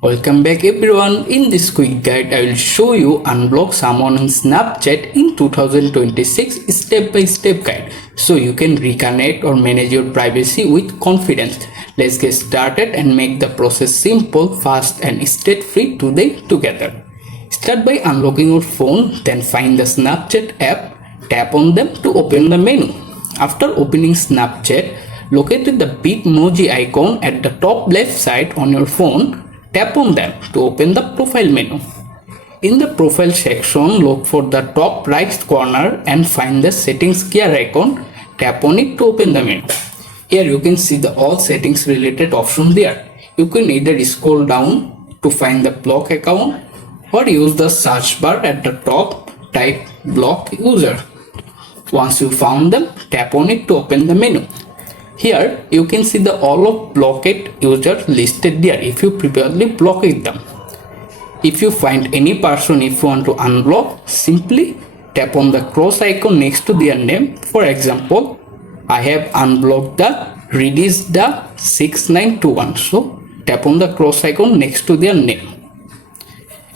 Welcome back everyone. In this quick guide, I will show you unblock someone on Snapchat in 2026 step-by-step guide so you can reconnect or manage your privacy with confidence. Let's get started and make the process simple, fast and state-free together. Start by unlocking your phone, then find the Snapchat app, tap on them to open the menu. After opening Snapchat, locate the Bitmoji icon at the top left side on your phone. Tap on them to open the profile menu. In the profile section, look for the top right corner and find the settings gear icon. Tap on it to open the menu. Here you can see the all settings related option there. You can either scroll down to find the block account or use the search bar at the top, type block user. Once you found them, tap on it to open the menu. Here you can see the all of blocked users listed there if you previously blocked them. If you find any person if you want to unblock, simply tap on the cross icon next to their name. For example, I have unblocked the Redis the 6921. So tap on the cross icon next to their name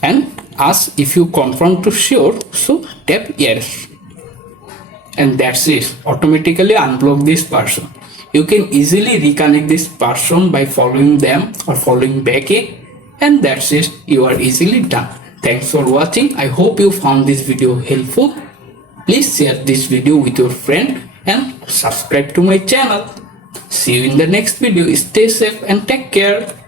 and ask if you confirm to sure. So tap yes. And that's it. Automatically unblock this person. You can easily reconnect this person by following them or following back it, and that's it. You are easily done. Thanks for watching. I hope you found this video helpful. Please share this video with your friend and subscribe to my channel. See you in the next video. Stay safe and take care.